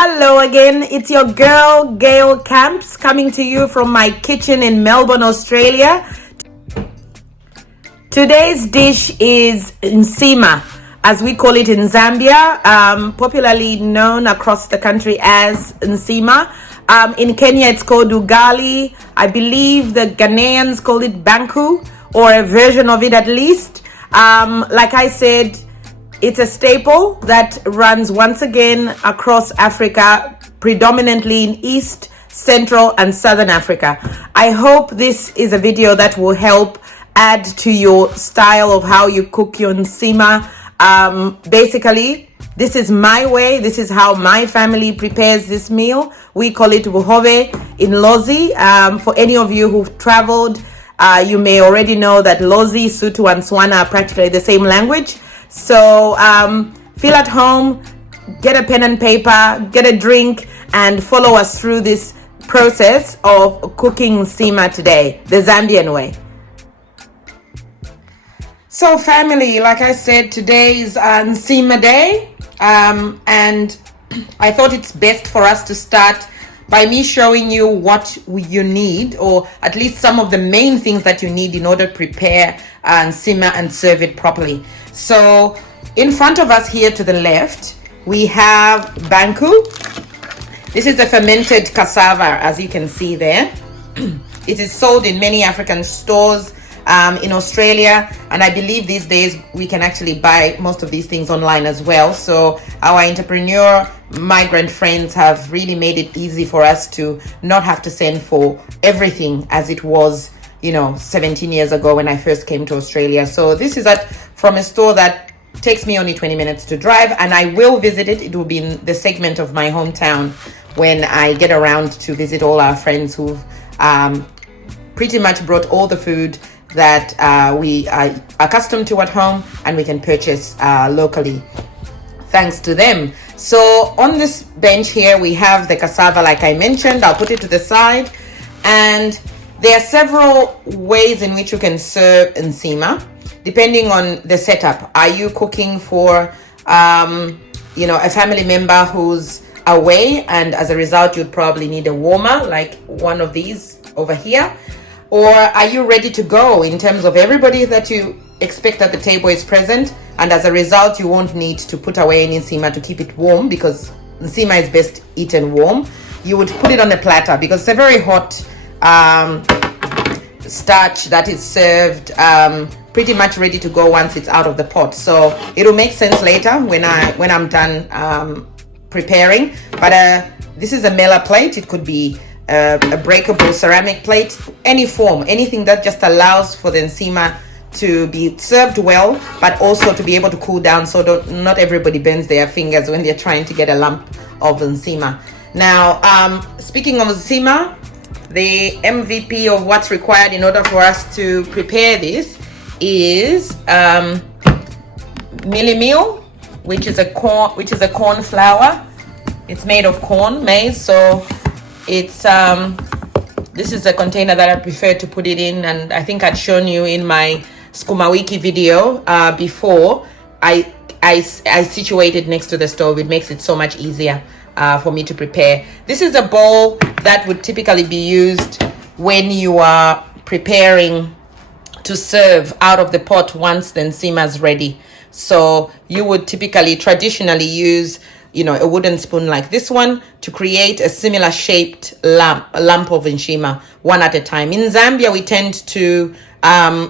Hello again, it's your girl Gail Camps coming to you from my kitchen in Melbourne, Australia. Today's dish is Nsima, as we call it in Zambia, popularly known across the country as Nsima. In Kenya it's called Ugali. I believe the Ghanaians call it Banku, or a version of it at least. Like I said, it's a staple that runs once again across Africa, predominantly in East, Central, and Southern Africa. I hope this is a video that will help add to your style of how you cook your Nsima. Basically, this is my way. This is how my family prepares this meal. We call it Buhobe in Lozi. For any of you who've traveled, you may already know that Lozi, Sutu, and Swana are practically the same language. So feel at home, get a pen and paper, get a drink, and follow us through this process of cooking Nsima today, the Zambian way. So family, like I said, today is Nsima Day, and I thought it's best for us to start by me showing you what you need, or at least some of the main things that you need in order to prepare Nsima and serve it properly. So in front of us here to the left, we have Banku. This is a fermented cassava, as you can see there. It is sold in many African stores in Australia, and I believe these days we can actually buy most of these things online as well. So our entrepreneur migrant friends have really made it easy for us to not have to send for everything as it was, 17 years ago when I first came to Australia. So this is from a store that takes me only 20 minutes to drive, and I will visit it. It will be in the segment of my hometown when I get around to visit all our friends who've pretty much brought all the food that we are accustomed to at home, and we can purchase locally thanks to them. So on this bench here we have the cassava, like I mentioned. I'll put it to the side, and there are several ways in which you can serve Nsima depending on the setup. Are you cooking for a family member who's away, and as a result you'd probably need a warmer like one of these over here? Or are you ready to go in terms of everybody that you expect at the table is present, and as a result you won't need to put away any Nsima to keep it warm, because Nsima is best eaten warm? You would put it on a platter because it's a very hot starch that is served pretty much ready to go once it's out of the pot. So it'll make sense later when I'm done preparing. But this is a mela plate. It could be a breakable ceramic plate, any form, anything that just allows for the Nsima to be served well, but also to be able to cool down, so not everybody bends their fingers when they're trying to get a lump of Nsima. Now, speaking of Nsima, the MVP of what's required in order for us to prepare this is mealie meal, which is a corn flour. It's made of corn, maize. So it's this is a container that I prefer to put it in, and I think I'd shown you in my Skuma Wiki video before. I situate it next to the stove. It makes it so much easier for me to prepare. This is a bowl that would typically be used when you are preparing to serve out of the pot once the Nsima is ready. So you would traditionally use a wooden spoon like this one to create a similar shaped lump of Nsima, one at a time. In Zambia we tend to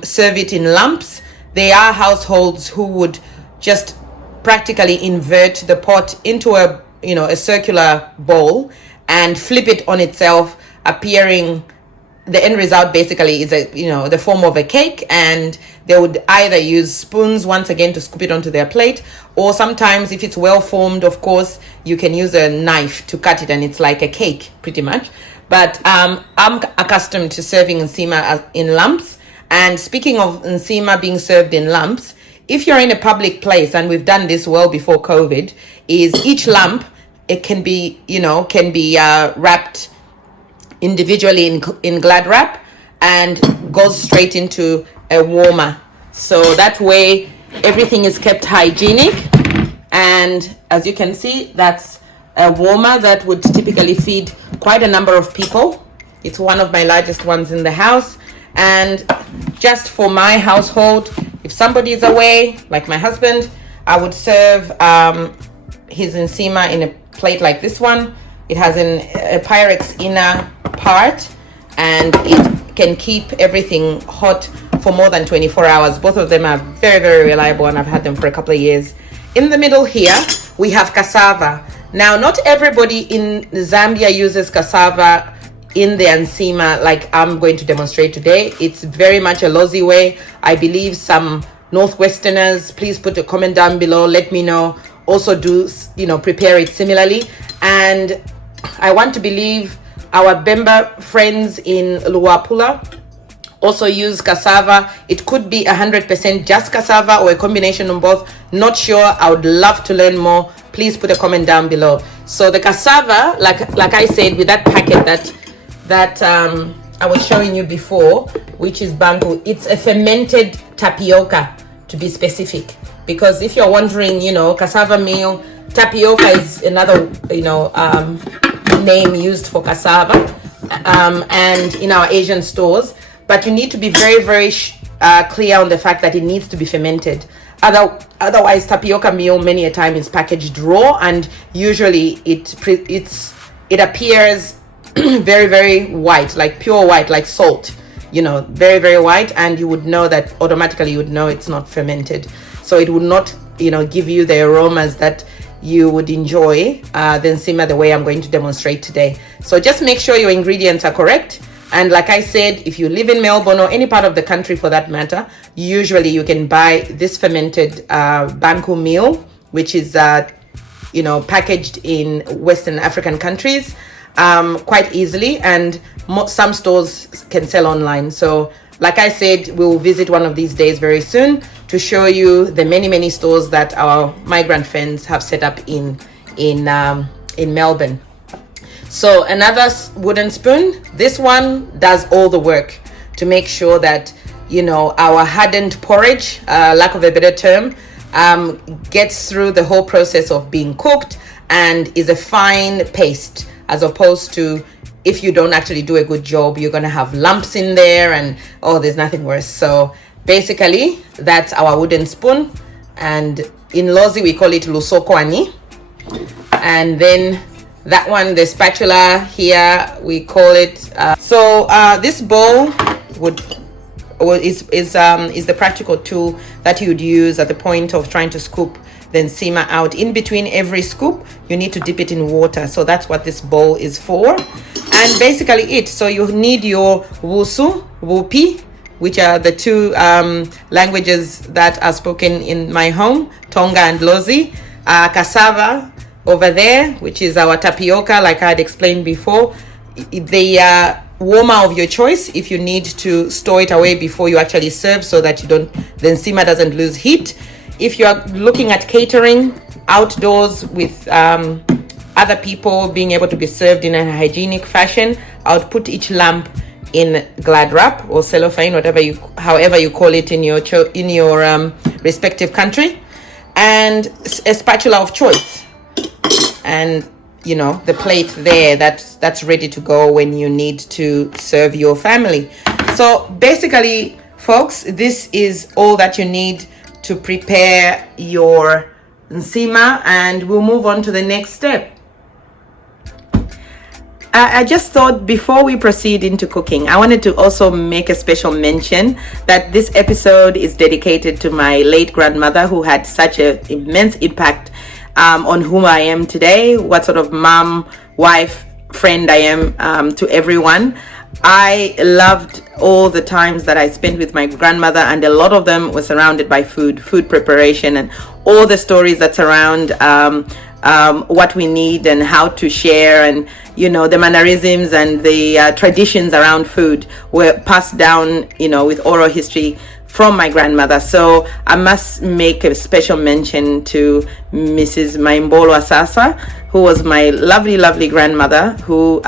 serve it in lumps. There are households who would just practically invert the pot into a circular bowl and flip it on itself, appearing the end result basically is the form of a cake, and they would either use spoons once again to scoop it onto their plate, or sometimes if it's well formed, of course, you can use a knife to cut it and it's like a cake pretty much. But I'm accustomed to serving Nsima in lumps. And speaking of Nsima being served in lumps, if you're in a public place, and we've done this well before COVID, is each lump, it can be wrapped individually in Glad wrap and goes straight into a warmer. So that way everything is kept hygienic, and as you can see, that's a warmer that would typically feed quite a number of people. It's one of my largest ones in the house, and just for my household, if somebody is away, like my husband, I would serve his Nsima in a plate like this one. It has a Pyrex inner part, and it can keep everything hot for more than 24 hours. Both of them are very, very reliable, and I've had them for a couple of years. In the middle here, we have cassava. Now, not everybody in Zambia uses cassava in the Nsima like I'm going to demonstrate today. It's very much a Lozi way. I believe some Northwesterners, please put a comment down below, let me know, also do, prepare it similarly. And I want to believe our Bemba friends in Luapula also use cassava. It could be 100% just cassava or a combination of both. Not sure. I would love to learn more. Please put a comment down below. So the cassava, like I said, with that packet that I was showing you before, which is Banku, it's a fermented tapioca, to be specific. Because if you're wondering, cassava meal, tapioca is another, name used for cassava, and in our Asian stores. But you need to be very, very clear on the fact that it needs to be fermented. Otherwise, tapioca meal many a time is packaged raw, and usually it appears very, very white, like pure white, like salt. Very, very white, and you would know that automatically. You would know it's not fermented, so it would not, give you the aromas that you would enjoy the Nsima the way I'm going to demonstrate today. So just make sure your ingredients are correct. And like I said, if you live in Melbourne or any part of the country for that matter, usually you can buy this fermented Banku meal, which is packaged in Western African countries quite easily, and some stores can sell online. So like I said, we'll visit one of these days very soon to show you the many stores that our migrant friends have set up in Melbourne. So another wooden spoon. This one does all the work to make sure that our hardened porridge, lack of a better term, gets through the whole process of being cooked and is a fine paste, as opposed to if you don't actually do a good job, you're going to have lumps in there, and there's nothing worse. So basically, that's our wooden spoon, and in Lozi we call it lusokwani. And then that one, the spatula here, we call it. This bowl is the practical tool that you'd use at the point of trying to scoop the Nsima out. In between every scoop, you need to dip it in water. So that's what this bowl is for. And basically it. So you need your Wusu, Wupi, which are the two languages that are spoken in my home, Tonga and Lozi. Cassava over there, which is our tapioca, like I had explained before. The warmer of your choice, if you need to store it away before you actually serve, so that the Nsima doesn't lose heat. If you are looking at catering outdoors with other people, being able to be served in a hygienic fashion, I would put each lamp in glad wrap or cellophane, however you call it in your respective country, and a spatula of choice, and the plate there that's ready to go when you need to serve your family. So basically, folks, this is all that you need to prepare your Nsima, and we'll move on to the next step. I just thought before we proceed into cooking, I wanted to also make a special mention that this episode is dedicated to my late grandmother, who had such an immense impact on whom I am today, what sort of mom, wife, friend I am to everyone. I loved all the times that I spent with my grandmother, and a lot of them were surrounded by food preparation, and all the stories that surround what we need and how to share, and the mannerisms and the traditions around food were passed down with oral history from my grandmother. So I must make a special mention to Mrs. Maimbolo Asasa, who was my lovely grandmother, who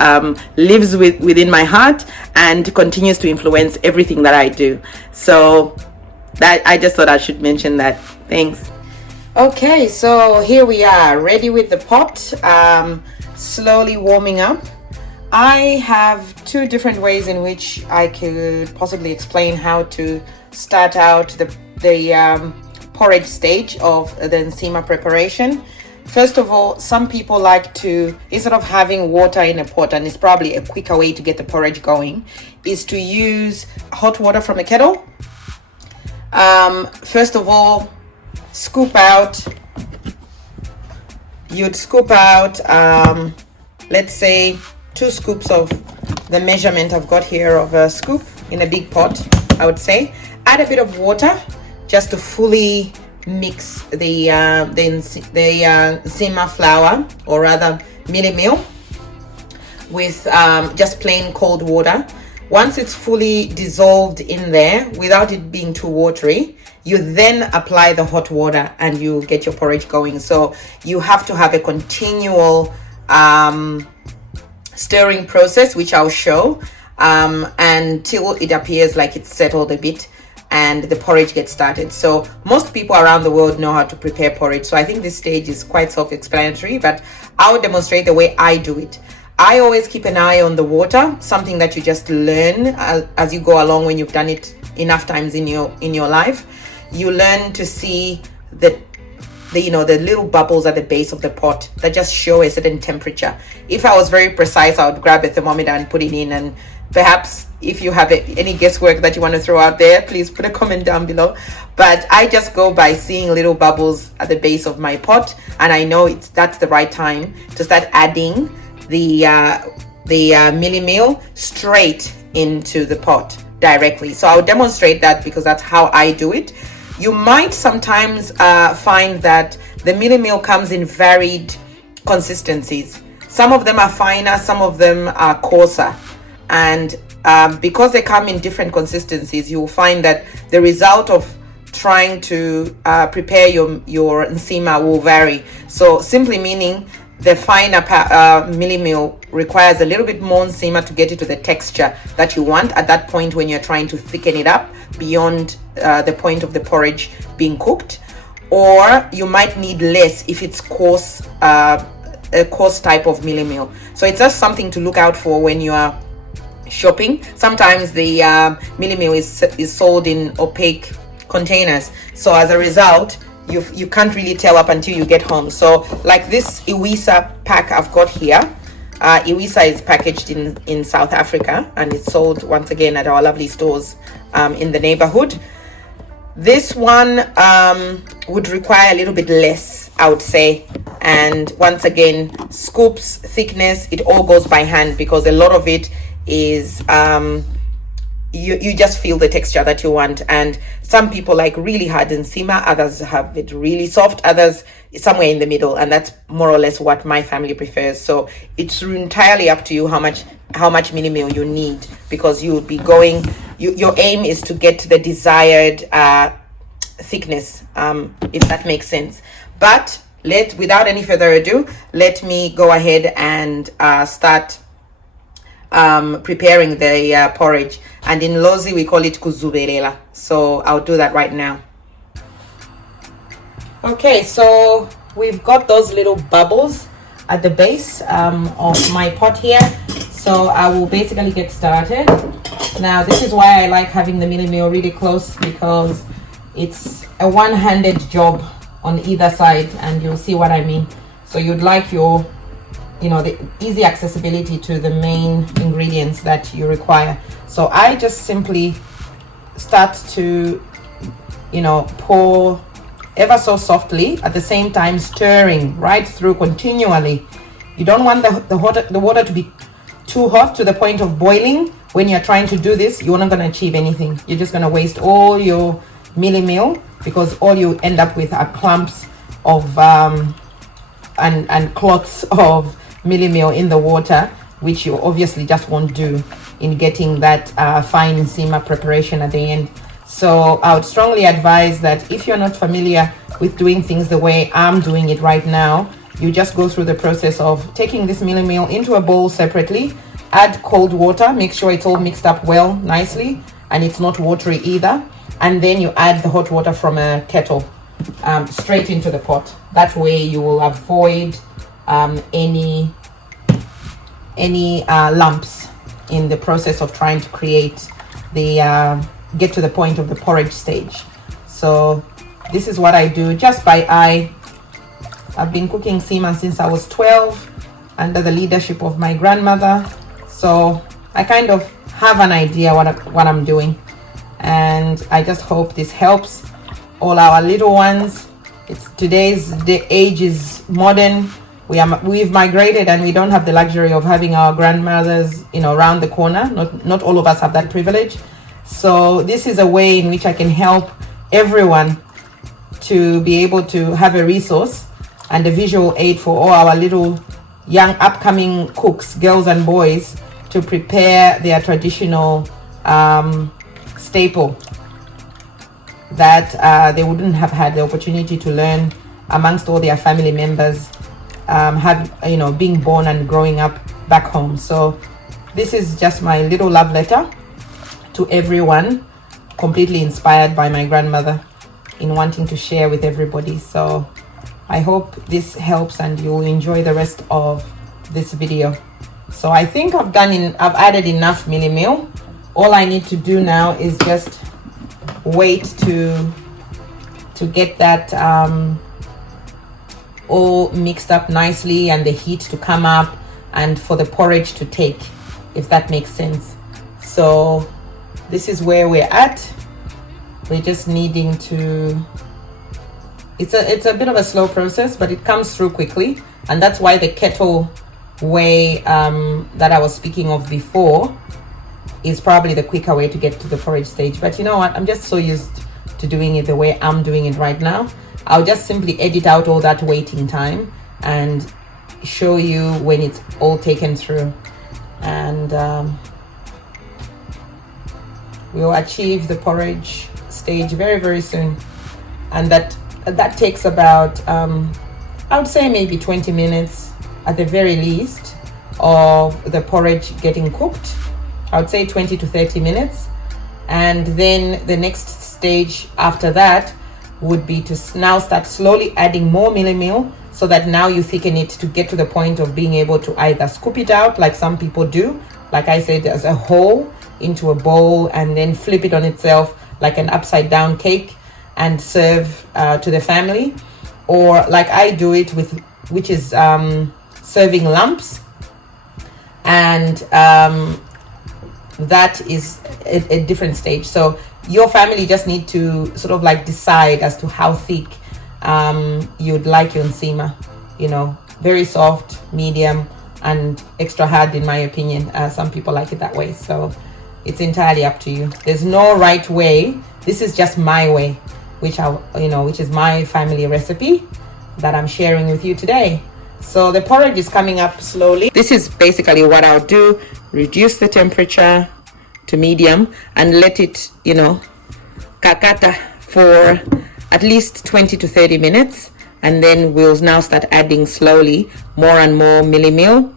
lives within my heart and continues to influence everything that I do. So that I just thought I should mention that. Thanks. Okay, so here we are, ready with the pot, slowly warming up. I have two different ways in which I could possibly explain how to start out the porridge stage of the Nsima preparation. First of all, some people like to, instead of having water in a pot, and it's probably a quicker way to get the porridge going, is to use hot water from a kettle. First of all, you'd scoop out, let's say 2 scoops of the measurement I've got here of a scoop in a big pot, I would say. Add a bit of water just to fully mix the Nsima flour, or rather mealie meal, with just plain cold water. Once it's fully dissolved in there without it being too watery, you then apply the hot water and you get your porridge going. So you have to have a continual stirring process, which I'll show, until it appears like it's settled a bit and the porridge gets started. So most people around the world know how to prepare porridge, so I think this stage is quite self-explanatory, but I'll demonstrate the way I do it. I always keep an eye on the water, something that you just learn as you go along when you've done it enough times in your life. You learn to see the little bubbles at the base of the pot that just show a certain temperature. If I was very precise, I would grab a thermometer and put it in, and perhaps if you have any guesswork that you want to throw out there, please put a comment down below. But I just go by seeing little bubbles at the base of my pot, and I know that's the right time to start adding the mealie meal straight into the pot directly. So I'll demonstrate that because that's how I do it. You might sometimes find that the mealie meal comes in varied consistencies. Some of them are finer, some of them are coarser, and because they come in different consistencies, you'll find that the result of trying to prepare your Nsima will vary. So simply meaning the finer mealie meal requires a little bit more Nsima to get it to the texture that you want at that point when you're trying to thicken it up beyond the point of the porridge being cooked. Or you might need less if it's coarse, a coarse type of mealie meal. So it's just something to look out for when you are shopping. Sometimes the mealie meal is sold in opaque containers, so as a result you can't really tell up until you get home. So like this Iwisa pack I've got here, Iwisa is packaged in South Africa, and it's sold once again at our lovely stores in the neighborhood. This one would require a little bit less, I would say, and once again, scoops, thickness, it all goes by hand because a lot of it is you just feel the texture that you want. And some people like really hard Nsima, others have it really soft, others somewhere in the middle, and that's more or less what my family prefers. So it's entirely up to you how much mealie meal you need, because you would be going, your aim is to get the desired thickness, if that makes sense. But without any further ado, let me go ahead and start preparing the porridge, and in Lozi we call it kuzubelela. So I'll do that right now. Okay, so we've got those little bubbles at the base of my pot here, so I will basically get started. Now this is why I like having the mealie meal really close, because it's a one-handed job on either side, and you'll see what I mean. So you'd like your the easy accessibility to the main ingredients that you require. So I just simply start to pour ever so softly, at the same time stirring right through continually. You don't want the water to be too hot to the point of boiling. When you're trying to do this, you're not going to achieve anything. You're just going to waste all your mealie meal, because all you end up with are clumps of and clots of mealie meal in the water, which you obviously just won't do in getting that fine Nsima preparation at the end. So I would strongly advise that if you're not familiar with doing things the way I'm doing it right now, you just go through the process of taking this mealie meal into a bowl separately, add cold water, make sure it's all mixed up well nicely and it's not watery either, and then you add the hot water from a kettle. straight into the pot. That way you will avoid any lumps in the process of trying to create the get to the point of the porridge stage. So this is what I do just by eye. I've been cooking nsima since I was 12 under the leadership of my grandmother, so I kind of have an idea what I'm doing, and I just hope this helps all our little ones. The age is modern. We've migrated and we don't have the luxury of having our grandmothers, around the corner. Not all of us have that privilege. So this is a way in which I can help everyone to be able to have a resource and a visual aid for all our little young upcoming cooks, girls and boys, to prepare their traditional staple that they wouldn't have had the opportunity to learn amongst all their family members, being born and growing up back home. So this is just my little love letter to everyone, completely inspired by my grandmother in wanting to share with everybody. So I hope this helps and you'll enjoy the rest of this video. So I think I've added enough milli meal. All I need to do now is just wait to get that all mixed up nicely and the heat to come up and for the porridge to take, if that makes sense. So this is where we're at. We're just needing to, it's a bit of a slow process, but it comes through quickly, and that's why the kettle way that I was speaking of before is probably the quicker way to get to the porridge stage. But you know what, I'm just so used to doing it the way I'm doing it right now. I'll just simply edit out all that waiting time and show you when it's all taken through, and we'll achieve the porridge stage very, very soon. And that takes about I would say maybe 20 minutes at the very least of the porridge getting cooked. I would say 20 to 30 minutes. And then the next stage after that would be to now start slowly adding more milli meal, so that now you thicken it to get to the point of being able to either scoop it out like some people do, like I said, as a whole into a bowl, and then flip it on itself like an upside down cake and serve to the family, or like I do it with, which is serving lumps, and that is a different stage. So your family just need to sort of like decide as to how thick you'd like your nsima, very soft, medium, and extra hard, in my opinion. Some people like it that way, so it's entirely up to you. There's no right way. This is just my way, which is my family recipe that I'm sharing with you today. So the porridge is coming up slowly. This is basically what I'll do: reduce the temperature to medium and let it, kakata for at least 20 to 30 minutes, and then we'll now start adding slowly more and more milli meal,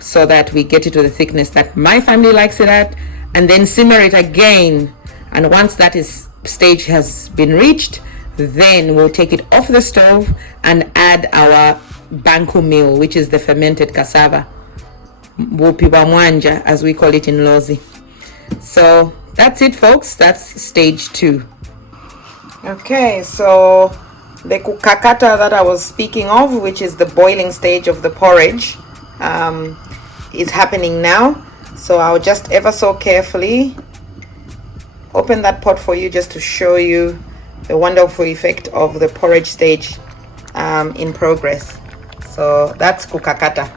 so that we get it to the thickness that my family likes it at, and then simmer it again. And once that stage has been reached, then we'll take it off the stove and add our Banku meal, which is the fermented cassava, bupiwa mwanja as we call it in Lozi. So that's it, folks. That's stage 2. Okay, so the kukakata that I was speaking of, which is the boiling stage of the porridge, is happening now. So I'll just ever so carefully open that pot for you, just to show you the wonderful effect of the porridge stage in progress. So that's kukakata,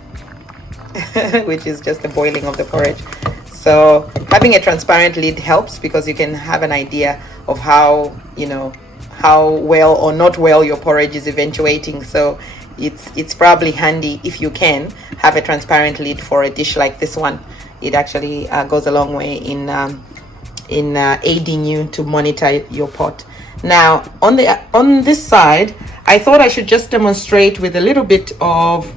which is just the boiling of the porridge. So having a transparent lid helps, because you can have an idea of how well or not well your porridge is eventuating. So it's probably handy if you can have a transparent lid for a dish like this one. It actually goes a long way in aiding you to monitor your pot. Now on this side, I thought I should just demonstrate with a little bit of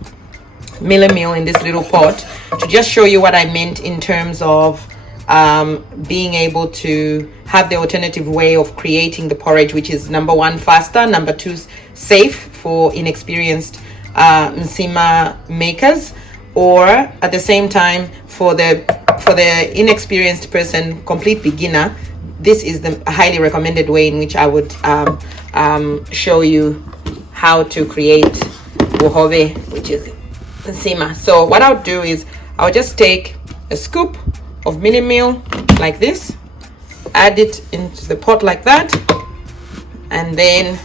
milli meal in this little pot, to just show you what I meant in terms of being able to have the alternative way of creating the porridge, which is number one, faster, number two, safe for inexperienced Nsima makers, or at the same time for the inexperienced person, complete beginner. This is the highly recommended way in which I would show you how to create Buhobe, which is Nsima. So what I'll do is I'll just take a scoop of mini meal like this, add it into the pot like that, and then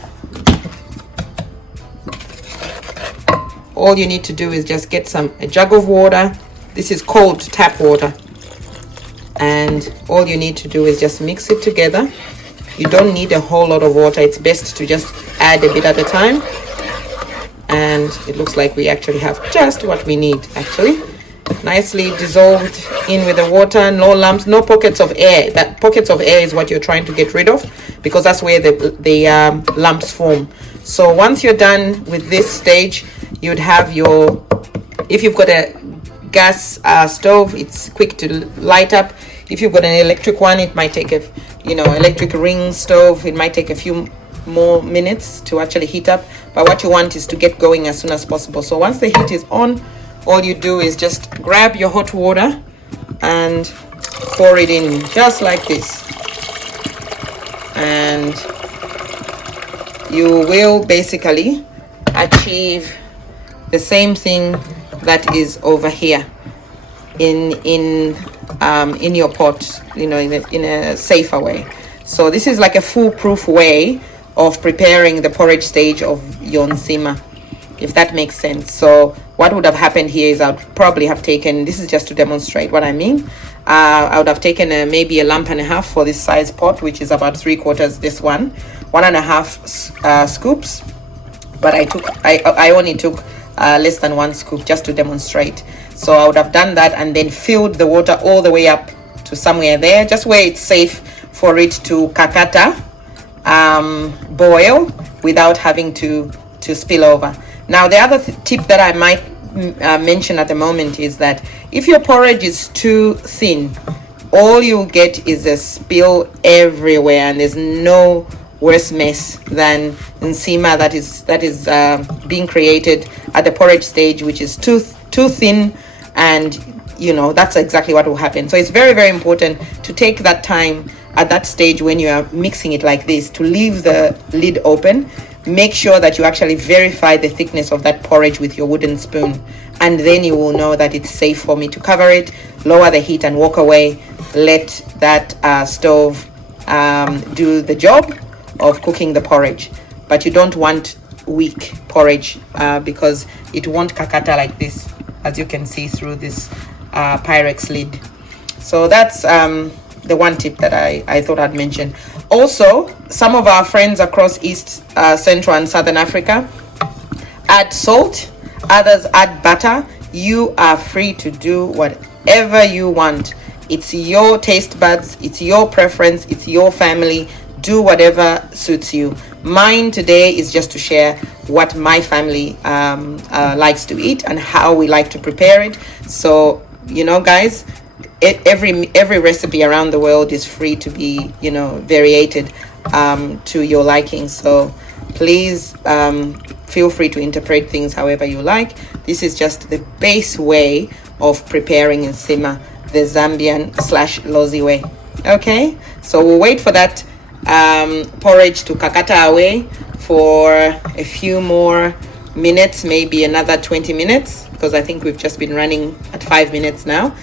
all you need to do is just get a jug of water. This is cold tap water, and all you need to do is just mix it together. You don't need a whole lot of water. It's best to just add a bit at a time, and it looks like we actually have just what we need, actually. Nicely dissolved in with the water, no lumps, no pockets of air. That pockets of air is what you're trying to get rid of, because that's where the lumps form. So once you're done with this stage, you'd have your, if you've got a gas stove, it's quick to light up. If you've got an electric one, it might take electric ring stove, it might take a few more minutes to actually heat up. But what you want is to get going as soon as possible. So once the heat is on, all you do is just grab your hot water and pour it in just like this, and you will basically achieve the same thing that is over here in your pot, in a safer way. So this is like a foolproof way of preparing the porridge stage of your Nsima, if that makes sense. So what would have happened here is I'd probably have taken, this is just to demonstrate what I mean, I would have taken maybe a lump and a half for this size pot, which is about 3/4 this one, 1.5 scoops, but I only took less than 1 scoop just to demonstrate. So I would have done that and then filled the water all the way up to somewhere there, just where it's safe for it to kakata, boil without having to spill over. Now the other tip that I might mention at the moment is that if your porridge is too thin, all you get is a spill everywhere, and there's no worse mess than Nsima that is being created at the porridge stage, which is too thin, and that's exactly what will happen. So it's very, very important to take that time at that stage when you are mixing it like this, to leave the lid open. Make sure that you actually verify the thickness of that porridge with your wooden spoon, and then you will know that it's safe for me to cover it, lower the heat and walk away. Let that stove do the job of cooking the porridge. But you don't want weak porridge because it won't kakata like this, as you can see through this Pyrex lid. So that's the one tip that I thought I'd mention. Also, some of our friends across East, Central and Southern Africa add salt, others add butter. You are free to do whatever you want. It's your taste buds, it's your preference, it's your family. Do whatever suits you. Mine today is just to share what my family likes to eat and how we like to prepare it. So guys, every recipe around the world is free to be variated to your liking. So please feel free to interpret things however you like. This is just the base way of preparing Nsima, the Zambian / Lozi way. Okay, so we'll wait for that porridge to kakata away for a few more minutes, maybe another 20 minutes, because I think we've just been running at 5 minutes now.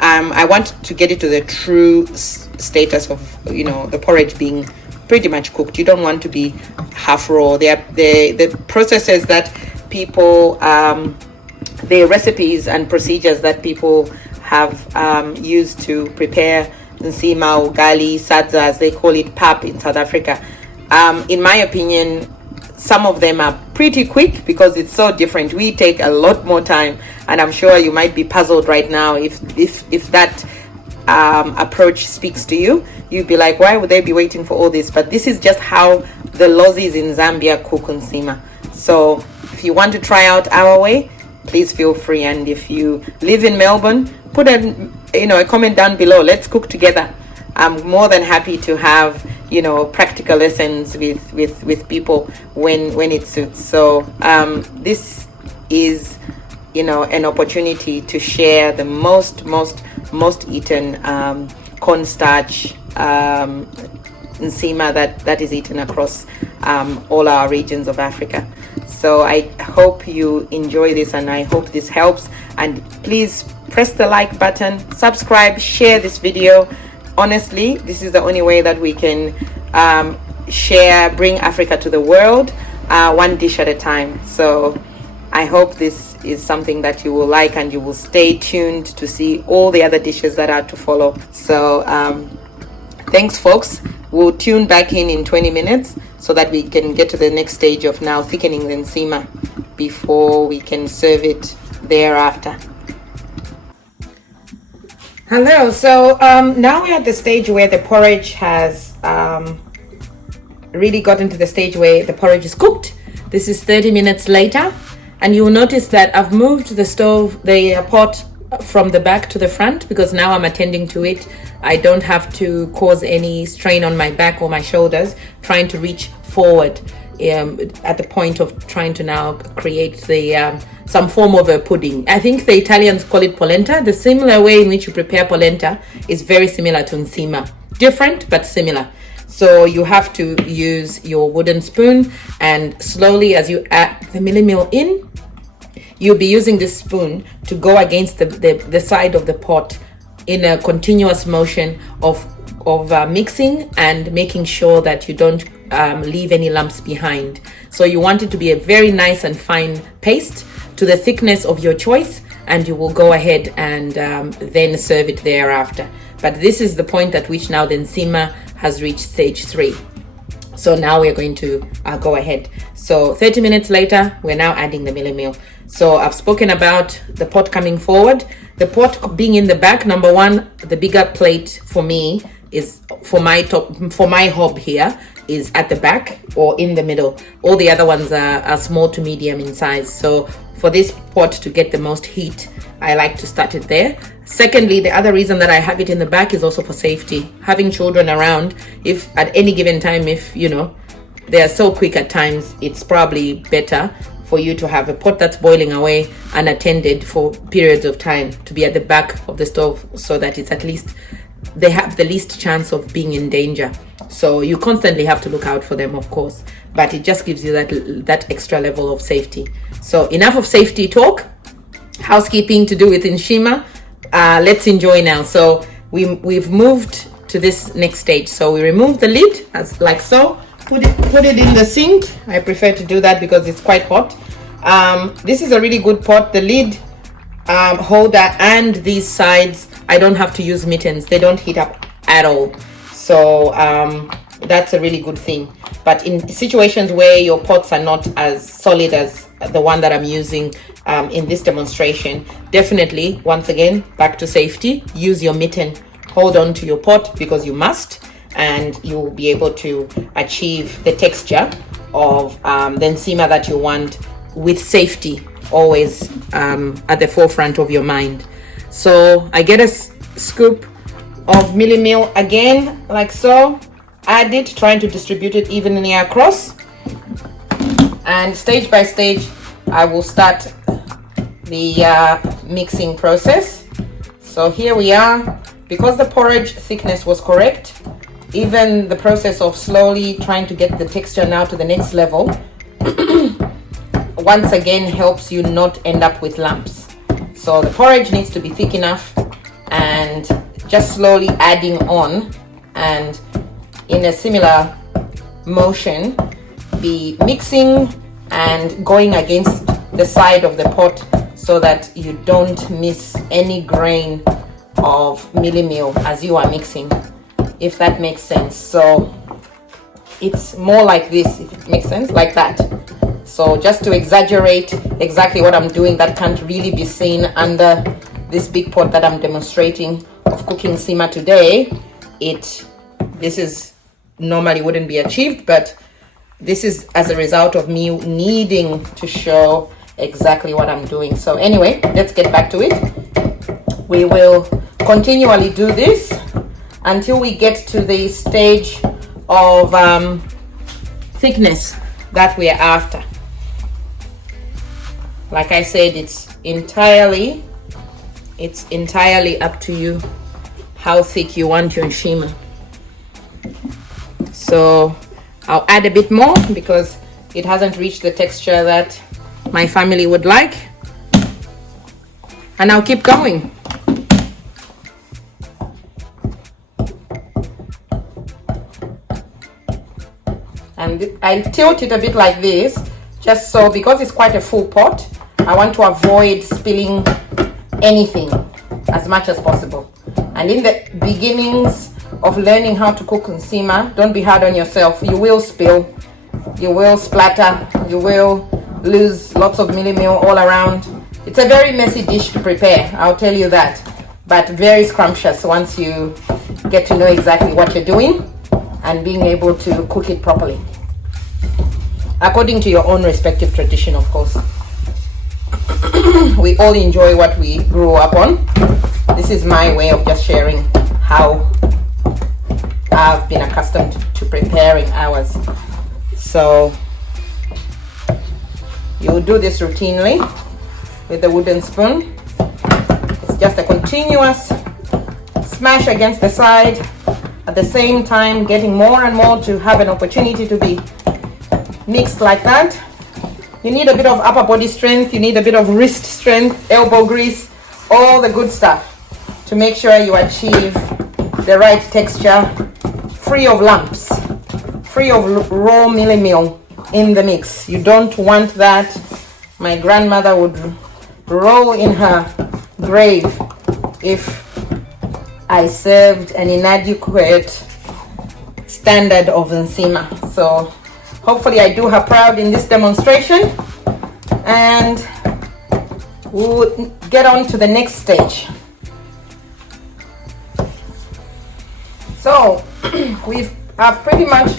I want to get it to the true status of the porridge being pretty much cooked. You don't want to be half raw. The processes that people the recipes and procedures that people have used to prepare Nsima, Ugali, Sadza, as they call it, pap in South Africa, in my opinion, some of them are pretty quick because it's so different. We take a lot more time, and I'm sure you might be puzzled right now if that approach speaks to you. You'd be like, why would they be waiting for all this? But this is just how the Lozis in Zambia cook Nsima. So if you want to try out our way, please feel free. And if you live in Melbourne, put a comment down below. Let's cook together. I'm more than happy to have practical lessons with people when it suits. So this is an opportunity to share the most eaten cornstarch nsima that is eaten across all our regions of Africa. So I hope you enjoy this, and I hope this helps. And please press the like button, subscribe, share this video. Honestly, this is the only way that we can bring Africa to the world, one dish at a time. So I hope this is something that you will like, and you will stay tuned to see all the other dishes that are to follow. So thanks, folks. We'll tune back in 20 minutes so that we can get to the next stage of now thickening the nsima before we can serve it thereafter. Hello. So now we're at the stage where the porridge has really gotten to the stage where the porridge is cooked. This is 30 minutes later, and you'll notice that I've moved the pot from the back to the front, because now I'm attending to it. I don't have to cause any strain on my back or my shoulders trying to reach forward at the point of trying to now create some form of a pudding. I think the Italians call it polenta. The similar way in which you prepare polenta is very similar to nsima. Different, but similar. So you have to use your wooden spoon, and slowly as you add the meal in, you'll be using this spoon to go against the side of the pot in a continuous motion of mixing and making sure that you don't leave any lumps behind. So you want it to be a very nice and fine paste to the thickness of your choice, and you will go ahead and then serve it thereafter. But this is the point at which now the nsima has reached stage 3. So now we're going to go ahead. So 30 minutes later, we're now adding the meal. So I've spoken about the pot coming forward. The pot being in the back, number one, the bigger plate for me is for my hob here is at the back or in the middle. All the other ones are small to medium in size. So for this pot to get the most heat, I like to start it there. Secondly, the other reason that I have it in the back is also for safety. Having children around, if at any given time, if they are so quick at times, it's probably better for you to have a pot that's boiling away unattended for periods of time to be at the back of the stove, so that it's at least they have the least chance of being in danger. So you constantly have to look out for them, of course, but it just gives you that extra level of safety. So enough of safety talk. Housekeeping to do with nsima. Let's enjoy now. So we've moved to this next stage. So we remove the lid as like so. Put it in the sink. I prefer to do that because it's quite hot. This is a really good pot. The lid holder and these sides, I don't have to use mittens. They don't heat up at all. So that's a really good thing. But in situations where your pots are not as solid as the one that I'm using in this demonstration, definitely, once again, back to safety, use your mitten. Hold on to your pot because you must, and you'll be able to achieve the texture of the nsima that you want with safety always at the forefront of your mind. So I get a scoop of meal again, like so. Add it, trying to distribute it evenly across, and stage by stage I will start the mixing process. So here we are. Because the porridge thickness was correct, even the process of slowly trying to get the texture now to the next level once again helps you not end up with lumps. So the porridge needs to be thick enough, and just slowly adding on, and in a similar motion be mixing and going against the side of the pot so that you don't miss any grain of meal as you are mixing, if that makes sense. So it's more like this, if it makes sense, like that. So just to exaggerate exactly what I'm doing, that can't really be seen under this big pot that I'm demonstrating of cooking nsima today. This is normally wouldn't be achieved, but this is as a result of me needing to show exactly what I'm doing. So anyway, let's get back to it. We will continually do this until we get to the stage of thickness that we are after. Like I said, it's entirely up to you how thick you want your nsima. So I'll add a bit more because it hasn't reached the texture that my family would like, and I'll keep going. And I tilt it a bit like this, just so, because it's quite a full pot, I want to avoid spilling anything as much as possible. And in the beginnings of learning how to cook nsima, don't be hard on yourself. You will spill, you will splatter, you will lose lots of mealy meal all around. It's a very messy dish to prepare, I'll tell you that, but very scrumptious once you get to know exactly what you're doing and being able to cook it properly, according to your own respective tradition, of course. We all enjoy what we grew up on. This is my way of just sharing how I've been accustomed to preparing ours. So you do this routinely with the wooden spoon. It's just a continuous smash against the side, at the same time getting more and more to have an opportunity to be mixed like that. You need a bit of upper body strength, you need a bit of wrist strength, elbow grease, all the good stuff to make sure you achieve the right texture, free of lumps, free of raw mealy meal in the mix. You don't want that. My grandmother would roll in her grave if I served an inadequate standard of nsima. So hopefully I do her proud in this demonstration, and we'll get on to the next stage. So I've pretty much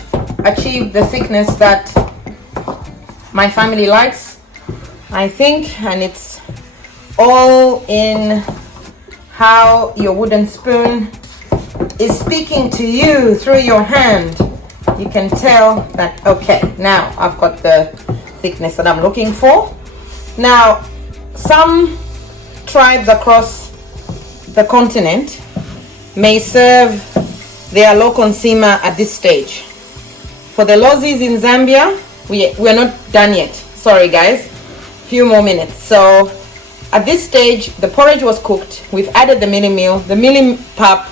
achieved the thickness that my family likes, I think, and it's all in how your wooden spoon is speaking to you through your hand. You can tell that, okay, now I've got the thickness that I'm looking for. Now, some tribes across the continent may serve their local nsima at this stage. For the Lozis in Zambia, we're not done yet. Sorry guys, few more minutes. So at this stage, the porridge was cooked. We've added the mealy meal. The mealy pap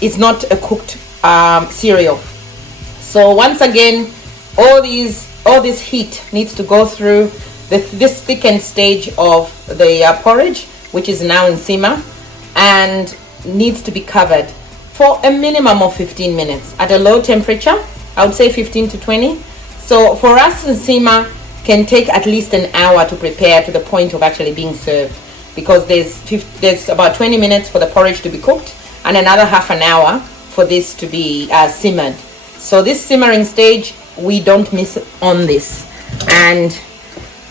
is not a cooked cereal. So once again, all this heat needs to go through this thickened stage of the porridge, which is now nsima, and needs to be covered for a minimum of 15 minutes at a low temperature. I would say 15 to 20. So for us, nsima can take at least an hour to prepare to the point of actually being served, because there's about 20 minutes for the porridge to be cooked and another half an hour for this to be simmered. So this simmering stage, we don't miss on this, and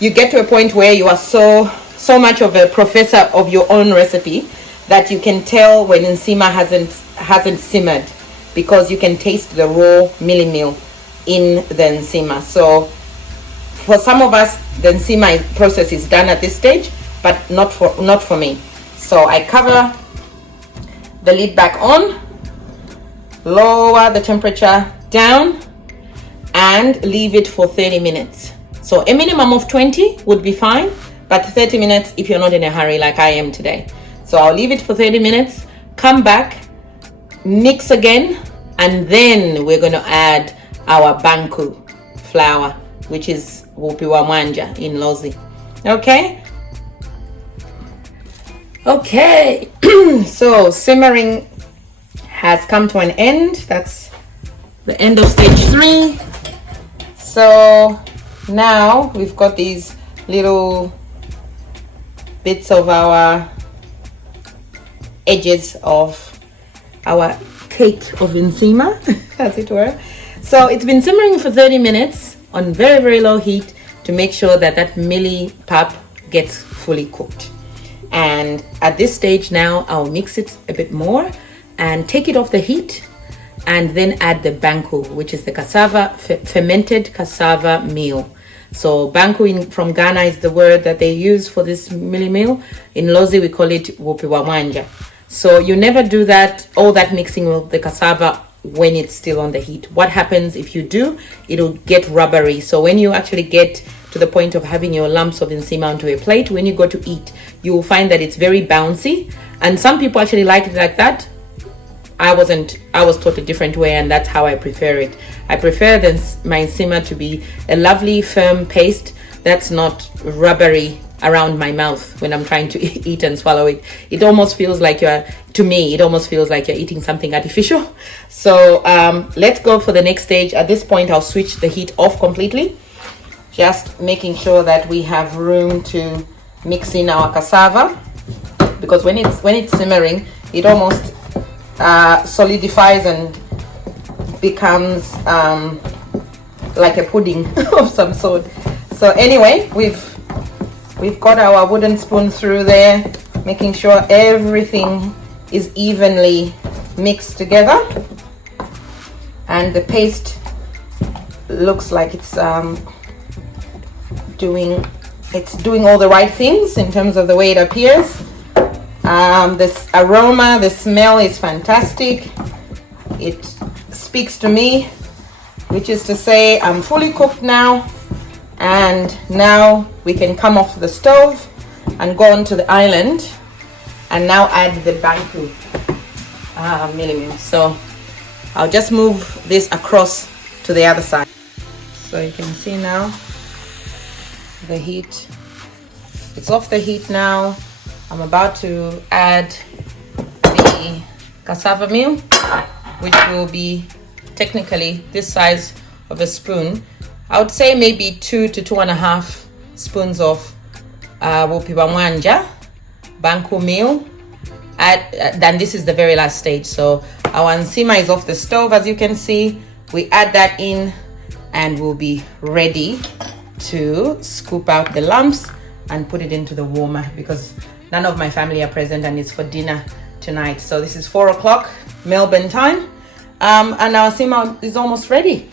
you get to a point where you are so much of a professor of your own recipe that you can tell when nsima hasn't simmered, because you can taste the raw mealy meal in the nsima. So for some of us, the nsima process is done at this stage, but not for me. So I cover the lid back on, lower the temperature down, and leave it for 30 minutes. So a minimum of 20 would be fine, but 30 minutes if you're not in a hurry like I am today. So I'll leave it for 30 minutes, come back, mix again, and then we're going to add our Banku flour, which is Wupiwa Mwanja in Lozi. Okay? Okay, so simmering has come to an end. That's the end of stage 3. So now we've got these little bits of our edges of our cake of nsima, as it were. So it's been simmering for 30 minutes on very, very low heat to make sure that that mealy pap gets fully cooked. And at this stage now, I'll mix it a bit more and take it off the heat, and then add the banku, which is the cassava, fermented cassava meal. So banku from Ghana is the word that they use for this meal. In Lozi we call it wopiwamanja. So you never do that, all that mixing with the cassava when it's still on the heat. What happens if you do, it'll get rubbery. So when you actually get to the point of having your lumps of nsima onto a plate, when you go to eat, you will find that it's very bouncy. And some people actually like it like that. I was taught a different way, and that's how I prefer it. I prefer my nsima to be a lovely firm paste that's not rubbery around my mouth when I'm trying to eat and swallow it. It almost feels like to me, it almost feels like you're eating something artificial. So let's go for the next stage. At this point, I'll switch the heat off completely, just making sure that we have room to mix in our cassava, because when it's simmering, it almost solidifies and becomes like a pudding of some sort. So anyway, we've got our wooden spoon through there, making sure everything is evenly mixed together, and the paste looks like it's doing all the right things in terms of the way it appears. This aroma, the smell is fantastic. It speaks to me, which is to say I'm fully cooked now, and now we can come off the stove and go onto the island and now add the banku meal. So I'll just move this across to the other side. So you can see now the heat, it's off the heat now. I'm about to add the cassava meal, which will be technically this size of a spoon. I would say maybe 2 to 2.5 spoons of wopiwamanja banku meal. Then this is the very last stage. So our nsima is off the stove, as you can see. We add that in and we'll be ready to scoop out the lumps and put it into the warmer, because none of my family are present and it's for dinner tonight. So this is 4 o'clock Melbourne time, and our nsima is almost ready.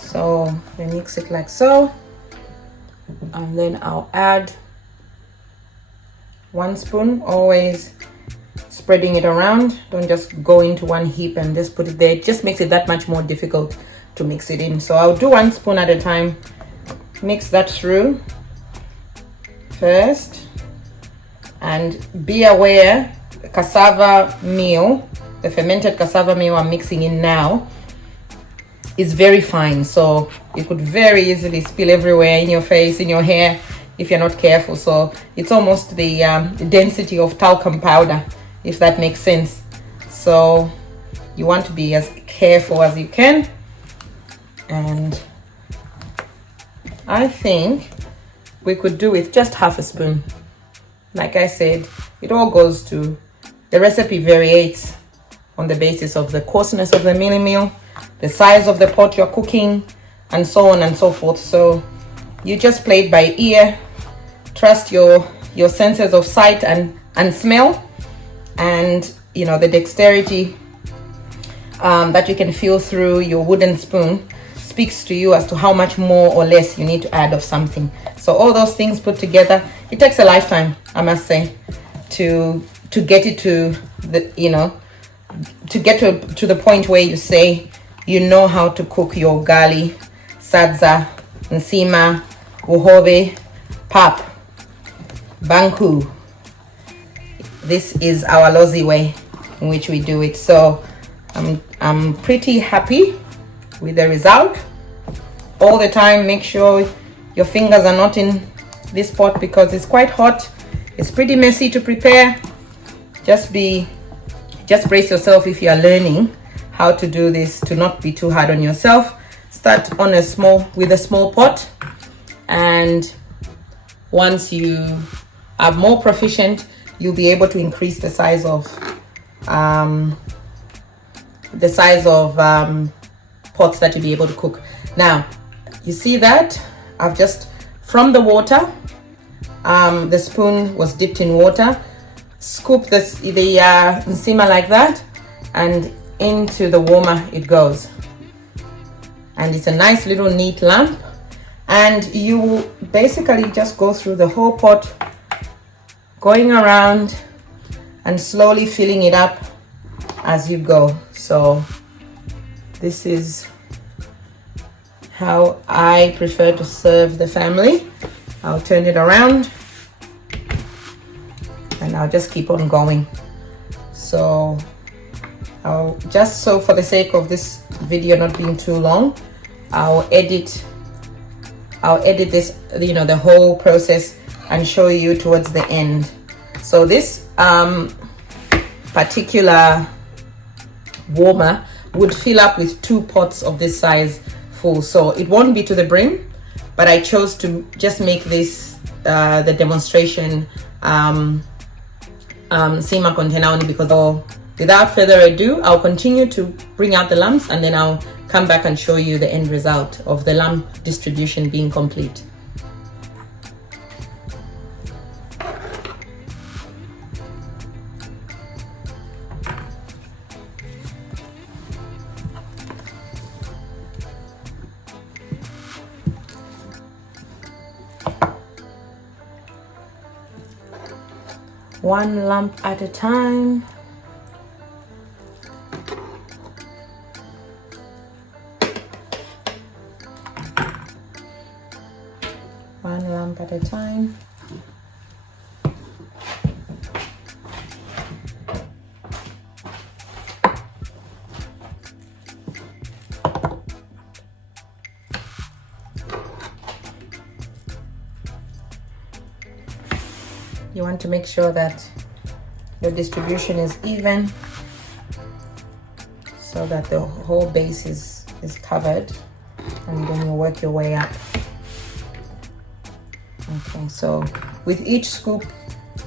So we mix it like so, and then I'll add 1 spoon, always spreading it around. Don't just go into one heap and just put it there. It just makes it that much more difficult to mix it in. So I'll do 1 spoon at a time. Mix that through first, and be aware the cassava meal, the fermented cassava meal I'm mixing in now, is very fine, so it could very easily spill everywhere, in your face, in your hair, if you're not careful. So it's almost the density of talcum powder, if that makes sense. So you want to be as careful as you can. And I think we could do with just half a spoon. Like I said, it all goes to, the recipe varies on the basis of the coarseness of the meal, the size of the pot you're cooking, and so on and so forth. So you just play it by ear, trust your senses of sight and smell, and you know, the dexterity that you can feel through your wooden spoon speaks to you as to how much more or less you need to add of something. So all those things put together, it takes a lifetime, I must say, to get it to the, you know, to get to the point where you say you know how to cook your ugali, sadza, nsima, buhobe, pap, banku. This is our Lozi way in which we do it. So I'm pretty happy with the result. All the time, make sure your fingers are not in this pot because it's quite hot. It's pretty messy to prepare. Just brace yourself if you are learning how to do this, to not be too hard on yourself. Start on with a small pot, and once you are more proficient, you'll be able to increase the size of the size of pots that you'll be able to cook. Now, you see that I've just, from the water, the spoon was dipped in water, scoop the nsima like that, and into the warmer it goes. And it's a nice little neat lump, and you basically just go through the whole pot, going around and slowly filling it up as you go. So this is how I prefer to serve the family. I'll turn it around and I'll just keep on going. So I'll just, so for the sake of this video not being too long, I'll edit this, you know, the whole process and show you towards the end. So this particular warmer would fill up with 2 pots of this size full, so it won't be to the brim, but I chose to just make this the demonstration nsima container only because, without further ado, I'll continue to bring out the lumps and then I'll come back and show you the end result of the lump distribution being complete. One lump at a time. One lump at a time. You want to make sure that your distribution is even so that the whole base is covered, and then you work your way up. Okay, so with each scoop,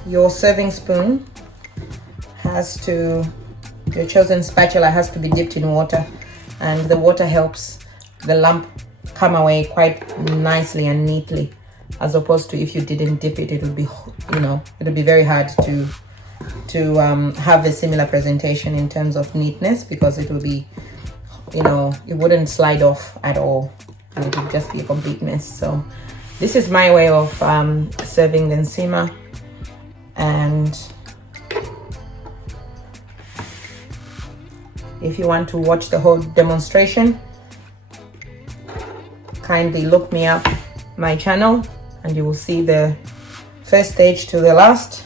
your serving spoon has to, your chosen spatula has to be dipped in water, and the water helps the lump come away quite nicely and neatly, as opposed to if you didn't dip it, it would be, you know, it would be very hard to have a similar presentation in terms of neatness, because it will be, you know, it wouldn't slide off at all and it would just be a complete mess. So this is my way of serving the nsima, and if you want to watch the whole demonstration, kindly look me up my channel and you will see the first stage to the last.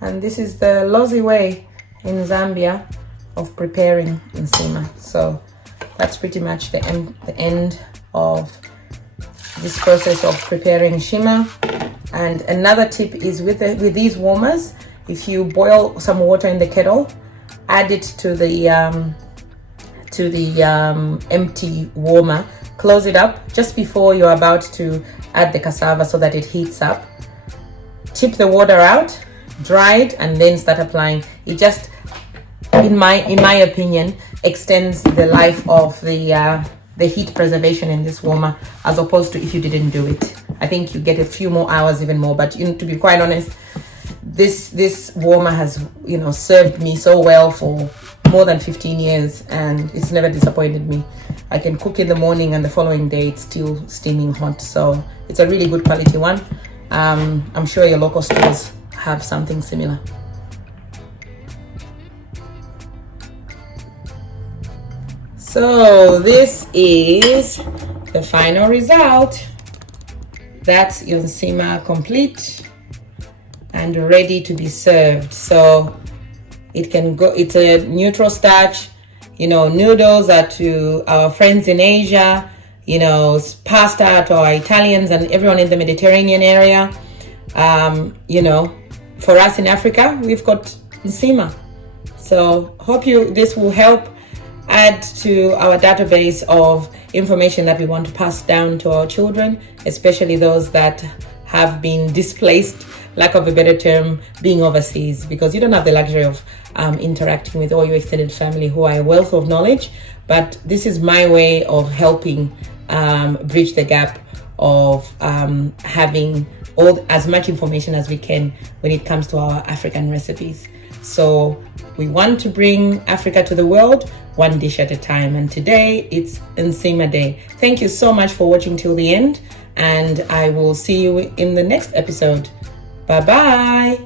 And this is the Lozi way in Zambia of preparing nsima. So that's pretty much the end of this process of preparing nsima. And another tip is with these warmers, if you boil some water in the kettle, add it to the empty warmer, close it up just before you're about to add the cassava so that it heats up. Tip the water out, dry it, and then start applying. It just, in my opinion, extends the life of the heat preservation in this warmer, as opposed to if you didn't do it. I think you get a few more hours, even more. But to be quite honest, this warmer has, you know, served me so well for more than 15 years, and it's never disappointed me. I can cook in the morning and the following day it's still steaming hot. So it's a really good quality one. I'm sure your local stores have something similar. So this is the final result. That's your nsima complete and ready to be served. So it can go, it's a neutral starch, you know, noodles are to our friends in Asia, you know, pasta to our Italians and everyone in the Mediterranean area. You know, for us in Africa, we've got nsima. So hope this will help add to our database of information that we want to pass down to our children, especially those that have been displaced, lack of a better term, being overseas, because you don't have the luxury of interacting with all your extended family who are a wealth of knowledge. But this is my way of helping bridge the gap of having as much information as we can when it comes to our African recipes. So we want to bring Africa to the world, one dish at a time. And today it's Nsima Day. Thank you so much for watching till the end. And I will see you in the next episode. Bye-bye.